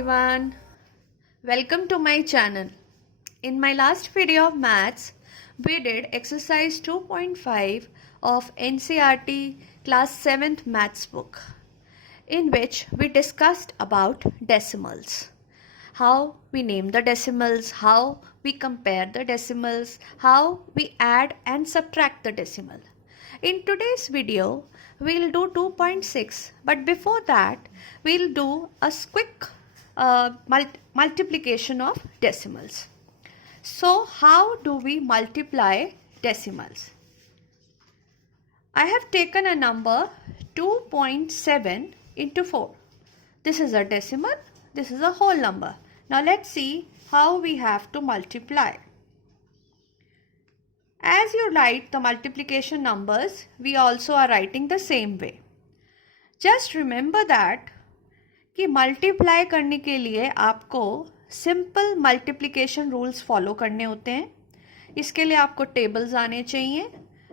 everyone, welcome to my channel. In my last video of maths, we did exercise 2.5 of NCERT class 7th maths book, in which we discussed about decimals. How we name the decimals, how we compare the decimals, how we add and subtract the decimal. In today's video, we'll do 2.6, but before that, we'll do a quick multiplication of decimals. So, how do we multiply decimals? I have taken a number 2.7 into 4. This is a decimal, this is a whole number. Now, let's see how we have to multiply. As you write the multiplication numbers, we also are writing the same way. Just remember that कि multiply करने के लिए आपको simple multiplication rules follow करने होते हैं. इसके लिए आपको टेबल्स आने चाहिए.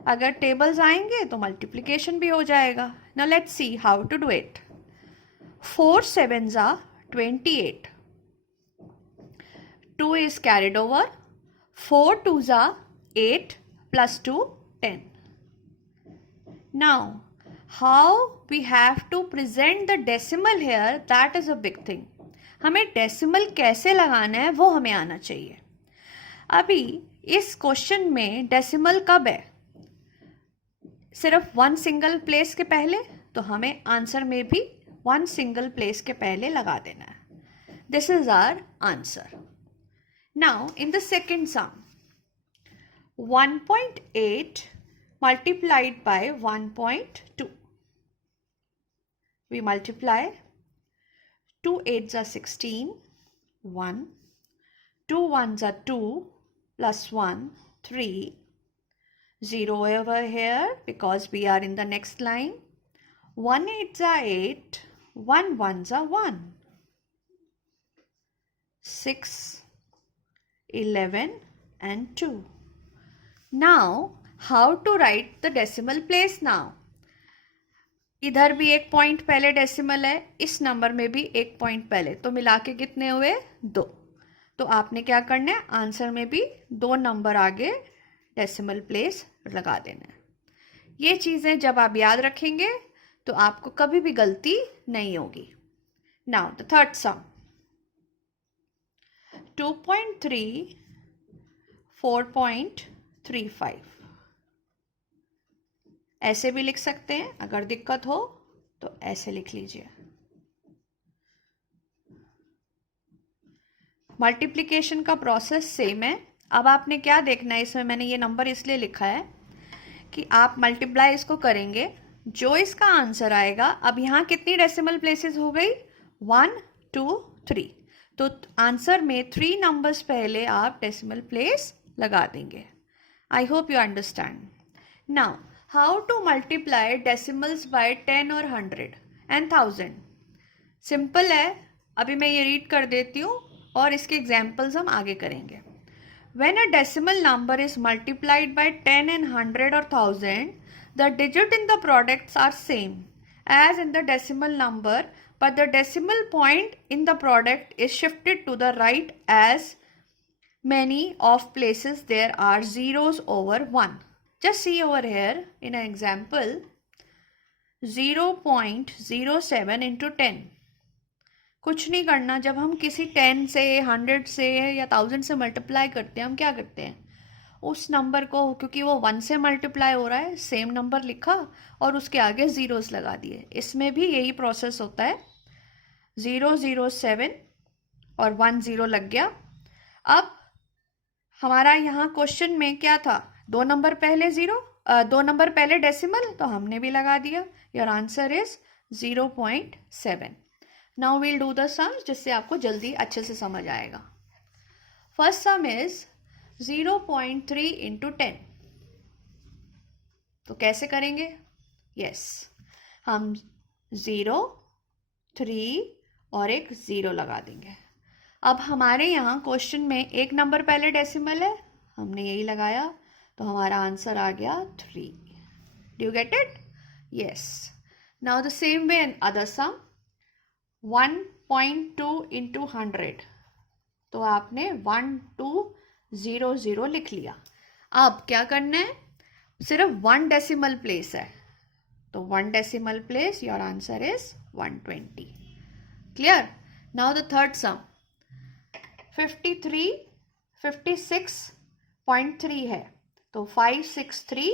अगर टेबल्स आएंगे तो मल्टीप्लिकेशन भी हो जाएगा. Now let's see how to do it. 4 7s are 28. 2 is carried over. 4 2s are 8 plus 2 10. Now how we have to present the decimal here, that is a big thing. हमें decimal कैसे लगाना है वो हमें आना चाहिए. अभी इस क्वेश्चन में decimal कब है? सिर्फ वन सिंगल प्लेस के पहले, तो हमें आंसर में भी वन सिंगल प्लेस के पहले लगा देना है. This is our answer. Now in the second sum, 1.8 multiplied by 1.2. We multiply. 2 8s are 16, 1. 2 1s are 2, plus 1, 3. 0 over here because we are in the next line. 1 8s are 8, 1 1s are 1. 6, 11 and 2. Now, how to write the decimal place now? इधर भी एक point पहले डेसिमल है, इस number में भी एक पॉइंट पहले, तो मिला के कितने हुए? 2. तो आपने क्या करना है? आंसर में भी 2 नंबर आगे डेसिमल प्लेस लगा देना है. ये चीज़ें जब आप याद रखेंगे तो आपको कभी भी गलती नहीं होगी. नाउ द थर्ड सम, 2.3 4.35. ऐसे भी लिख सकते हैं. अगर दिक्कत हो तो ऐसे लिख लीजिए. मल्टीप्लिकेशन का प्रोसेस सेम है. अब आपने क्या देखना है, इसमें मैंने ये नंबर इसलिए लिखा है कि आप मल्टीप्लाई इसको करेंगे, जो इसका आंसर आएगा. अब यहाँ कितनी डेसिमल प्लेसेस हो गई? 1 2 3. तो आंसर में 3 नंबर्स पहले आप डेसिमल प्लेस लगा देंगे. I hope you understand. Now how to multiply decimals by 10 और 100 एंड 1000. सिंपल है. अभी मैं ये रीड कर देती हूँ और इसके एग्जाम्पल्स हम आगे करेंगे. When a decimal number is multiplied by 10 and 100 or 1000, the digit in the products are same as in the decimal number, but the decimal point in the product is shifted to the right as many of places there are zeros over 1. Just see over here in an example, 0.07 into 10. कुछ नहीं करना. जब हम किसी 10 से 100 से या 1000 से मल्टीप्लाई करते हैं, हम क्या करते हैं? उस नंबर को, क्योंकि वो 1 से मल्टीप्लाई हो रहा है, सेम नंबर लिखा और उसके आगे ज़ीरोस लगा दिए. इसमें भी यही प्रोसेस होता है. 007 और 1 0 लग गया. अब हमारा यहाँ क्वेश्चन में क्या था? 2 नंबर पहले 0, 2 नंबर पहले डेसिमल, तो हमने भी लगा दिया. Your answer is 0.7. Now we'll do the sums, जिससे आपको जल्दी अच्छे से समझ आएगा. First sum is 0.3 into 10. तो कैसे करेंगे? यस, हम 0 3 और एक 0 लगा देंगे. अब हमारे यहाँ क्वेश्चन में एक नंबर पहले डेसिमल है, हमने यही लगाया, तो हमारा आंसर आ गया 3. Do you get it? Yes. Now the same way in other sum, 1 0.2 into 100, तो आपने 1200 लिख लिया। अब क्या करना है, सिर्फ 1 डेसिमल प्लेस है, तो 1 decimal place, your answer is 120। Clear? Now the third सम, 56.3 है, तो 563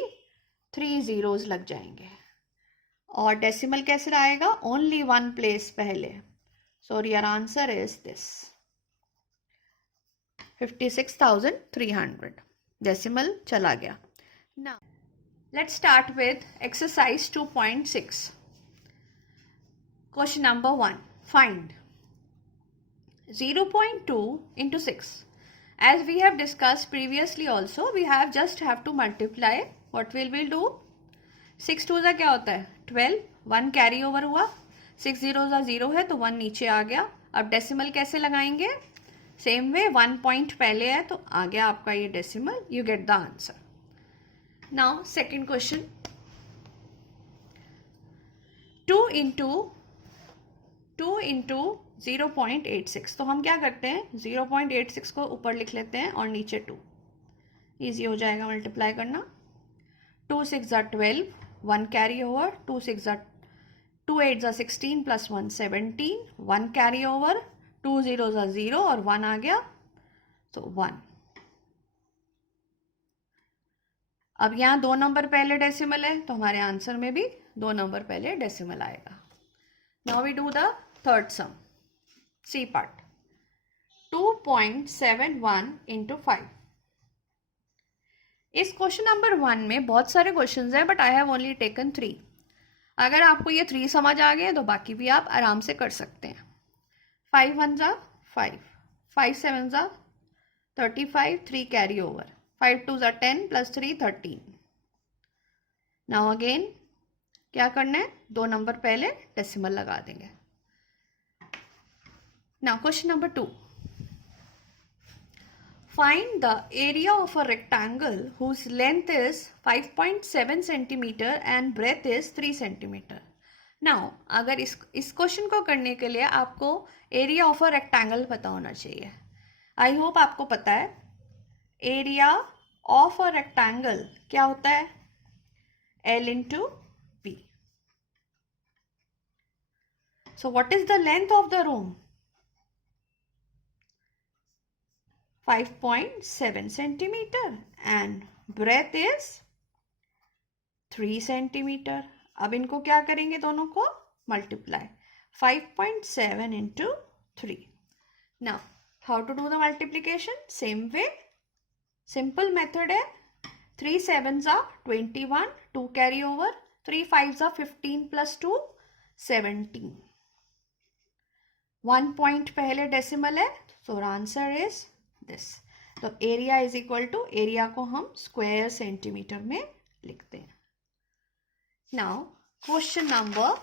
3 zeros लग जाएंगे। और डेसिमल कैसे आएगा, ओनली 1 प्लेस पहले, सो your answer is this 56,300, decimal चला गया। Now let's start with exercise 2.6। Question number 1, find 0.2 into 6. As we have discussed previously also, we have to multiply. What will we do? 6 2 क्या होता है 12, 1 carry over हुआ, 6 0 0 है तो 1 नीचे आ गया। अब डेसिमल कैसे लगाएंगे, सेम वे 1 पॉइंट पहले है तो आ गया आपका ये decimal, you get the answer. Now second question, 2 into 0.86, तो हम क्या करते हैं 0.86 को ऊपर लिख लेते हैं और नीचे 2, ईजी हो जाएगा मल्टीप्लाई करना। 2 6 12, 1 carry over, 2 8 16 plus 1 17, 1 carry over, 2 0 0 और 1 आ गया तो 1। अब यहाँ 2 नंबर पहले डेसिमल है तो हमारे आंसर में भी 2 नंबर पहले डेसिमल आएगा। Now we do the third sum, C part, 2.71 into 5। इस क्वेश्चन नंबर 1 में बहुत सारे क्वेश्चंस हैं, but I have only taken 3। अगर आपको ये 3 समझ आ गए तो बाकी भी आप आराम से कर सकते हैं। 5 1 जा 5, 5 7 जा 35, 3 कैरी ओवर, 5 2 जा 10 प्लस 3 13। नाउ अगेन क्या करना है, 2 नंबर पहले डेसिमल लगा देंगे। Now question number 2, find the area of a rectangle whose length is 5.7 centimeter and breadth is 3 centimeter. Now अगर इस क्वेश्चन को करने के लिए आपको एरिया ऑफ अ रेक्टेंगल पता होना चाहिए। आई होप आपको पता है एरिया ऑफ अ रेक्टेंगल क्या होता है, L into B. So what is the length of the room, 5.7 centimeter and breadth is 3 centimeter। अब इनको क्या करेंगे, दोनों को multiply, 5.7 into 3। Now how to do the multiplication, same way, simple method है, 3 7s are 21, 2 carry over, 3 5s are 15 plus 2 17, 1 point पहले डेसिमल है, so आंसर इज दिस। तो area is equal to, area को हम स्क्वायर सेंटीमीटर में लिखते हैं। नाउ क्वेश्चन नंबर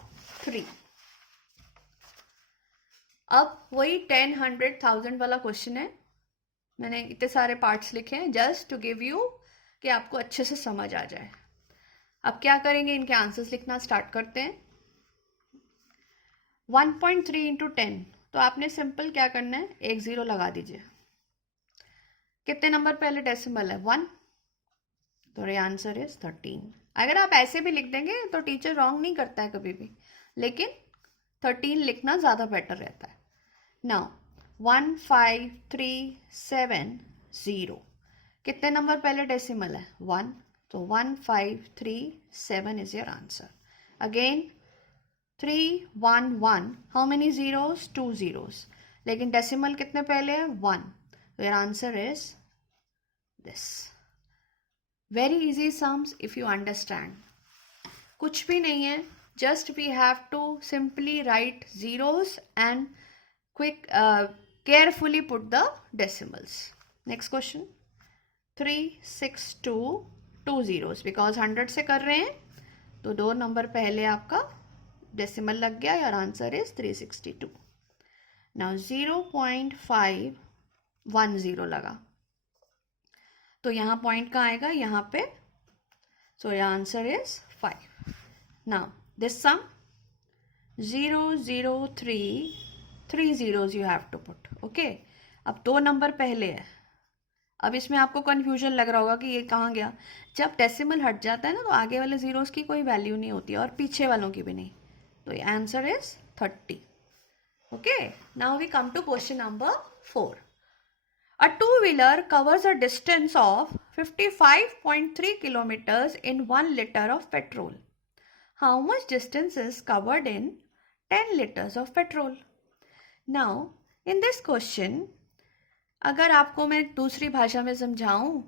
3, अब वही 10 100 1000 वाला क्वेश्चन है। मैंने इतने सारे पार्ट्स लिखे हैं जस्ट टू गिव यू कि आपको अच्छे से समझ आ जाए। अब क्या करेंगे, इनके आंसर्स लिखना स्टार्ट करते हैं। 1.3 इंटू 10, तो आपने सिंपल क्या करना है, एक 0 लगा दीजिए। कितने नंबर पहले डेसिमल है, 1, तो ये आंसर इज 13। अगर आप ऐसे भी लिख देंगे तो टीचर रॉन्ग नहीं करता है कभी भी, लेकिन 13 लिखना ज़्यादा बेटर रहता है। नाउ 1 5 3 7 0, कितने नंबर पहले डेसिमल है, 1, तो 1 5 3 7 is your answer. Again 3 1 1, how many zeros, 2 zeros, लेकिन डेसिमल कितने पहले है, 1, तो your answer is this. Very easy sums if you understand, कुछ भी नहीं है, just we have to simply write zeros and quick carefully put the decimals. Next question, 3 6 2 2 zeros, because 100 से कर रहे हैं तो 2 नंबर पहले आपका डेसिमल लग गया, और आंसर इज 362। नाउ 0.510 लगा, तो यहाँ पॉइंट कहाँ आएगा, यहाँ पे, so your answer is 5। Now this sum 0 0 3 3 zeros you have to put. Okay, अब 2 नंबर पहले है. अब इसमें आपको कन्फ्यूजन लग रहा होगा कि ये कहाँ गया. जब डेसिमल हट जाता है ना तो आगे वाले जीरोस की कोई वैल्यू नहीं होती और पीछे वालों की भी नहीं. तो ये answer is 30. Okay, now we come to question number 4. A two-wheeler covers a distance of 55.3 kilometers in 1 liter of petrol. How much distance is covered in 10 liters of petrol? Now, in this question, अगर आपको मैं दूसरी भाषा में समझाऊं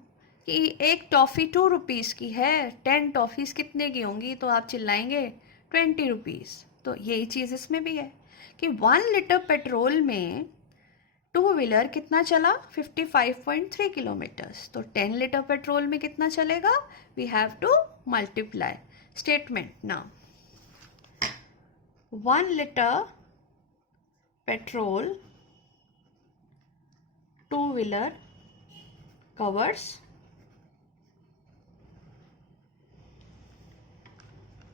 कि एक toffee 2 rupees की है, 10 टॉफ़ीज़ कितने की होंगी, तो आप चिल्लाएंगे 20 रुपीज़. तो यही चीज़ इसमें भी है कि 1 लीटर पेट्रोल में टू व्हीलर कितना चला 55.3 किलोमीटर्स. तो 10 लीटर पेट्रोल में कितना चलेगा, we have to multiply. Statement now, 1 litre petrol two wheeler covers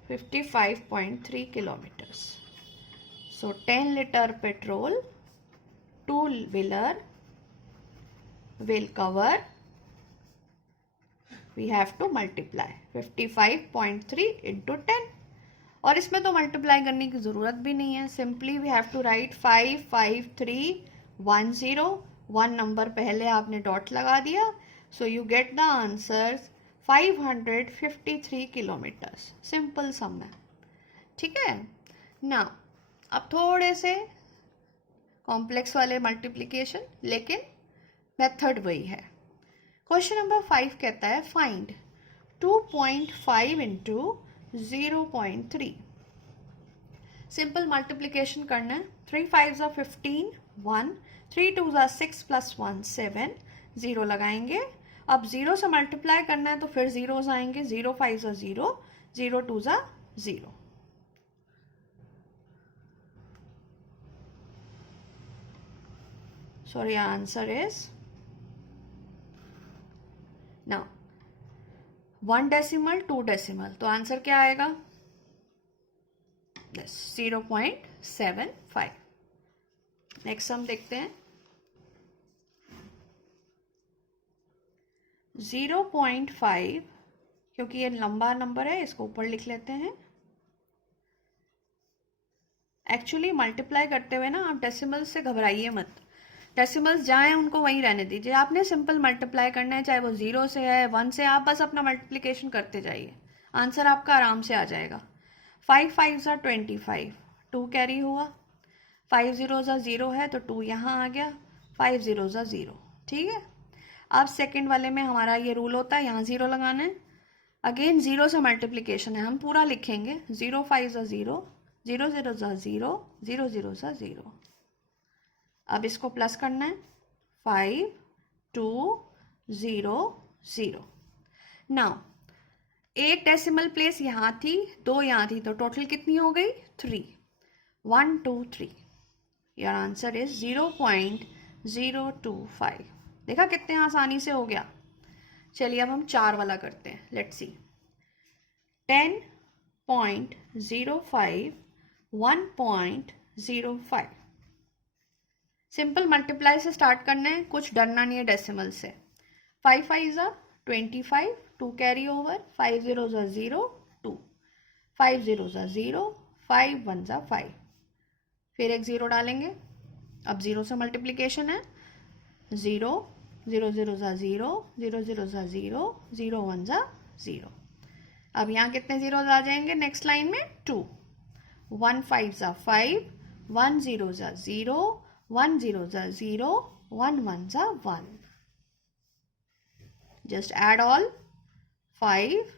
55.3 kilometers. So 10 liter petrol two-wheeler will cover, we have to multiply 55.3 into 10. और इसमें तो मल्टीप्लाई करने की ज़रूरत भी नहीं है. Simply we have to write 55310. 1 number पहले आपने डॉट लगा दिया. So you get the answer 553 kilometres. Simple sum है. ठीक है ना. अब थोड़े से कॉम्प्लेक्स वाले मल्टीप्लिकेशन, लेकिन मेथड वही है. क्वेश्चन नंबर 5 कहता है फाइंड 2.5 इंटू 0.3. सिंपल मल्टीप्लिकेशन करना है. 3 5s are 15, 1, 3 2s are 6 plus 1 7, 0 लगाएंगे. अब 0 से मल्टीप्लाई करना है तो फिर जीरोस आएंगे. 0 5s are 0, 0 2s are 0. So your answer is now 1 decimal 2 decimal. तो आंसर क्या आएगा, 0.75. नेक्स्ट हम देखते हैं 0.5. क्योंकि ये लंबा नंबर है इसको ऊपर लिख लेते हैं. एक्चुअली मल्टीप्लाई करते हुए ना आप डेसिमल से घबराइए मत. डेसिमल्स जाएं उनको वहीं रहने दीजिए. आपने सिंपल मल्टीप्लाई करना है, चाहे वो 0 से है 1 से. आप बस अपना मल्टीप्लिकेशन करते जाइए, आंसर आपका आराम से आ जाएगा. 5 5s are 25, 2 कैरी हुआ. 5 zeros are 0 है तो 2 यहाँ आ गया. 5 zeros are 0. ठीक है. अब सेकेंड वाले में हमारा ये रूल होता है, यहाँ 0 लगाना है. अगेन 0 से मल्टीप्लिकेशन है, हम पूरा लिखेंगे. 0 5s are 0, 0 zeros are 0, 0 zeros are 0. अब इसको प्लस करना है. 5 2 0 0. नाउ एक डेसिमल प्लेस यहाँ थी, 2 यहाँ थी, तो टोटल कितनी हो गई 3. 1 2 3. Your answer is 0.025. देखा कितने आसानी से हो गया. चलिए अब हम 4 वाला करते हैं. Let's see. 10.05 1.05. सिंपल मल्टीप्लाई से स्टार्ट करना है, कुछ डरना नहीं है डेसिमल से. 5 5s are 25, 2 carry over. 5 zeros are 0, 2. 5 zeros are 0, 5 1s are 5. फिर एक 0 डालेंगे. अब 0 से मल्टीप्लिकेशन है. 0 0 zeros are 0, 0 zeros are 0, 0 1s are 0. अब यहाँ कितने जीरोज आ जाएंगे नेक्स्ट लाइन में 2. 1 5s are 5, 1 zeros are 0, 1 zeros are 0, 1 1s are 1. Just add all. 5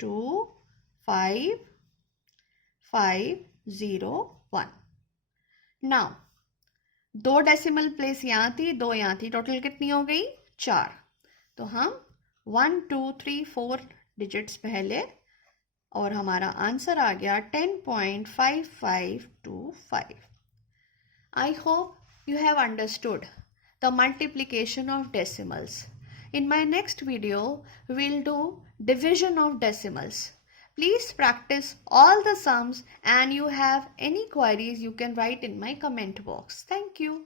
2 5 5 0 1. Now 2 decimal place यहाँ थी, 2 यहाँ थी, टोटल कितनी हो गई 4. तो हम 1 2 3 4 डिजिट्स पहले और हमारा आंसर आ गया 10.5525. I hope you have understood the multiplication of decimals. In my next video, we'll do division of decimals. Please practice all the sums, and you have any queries you can write in my comment box. Thank you.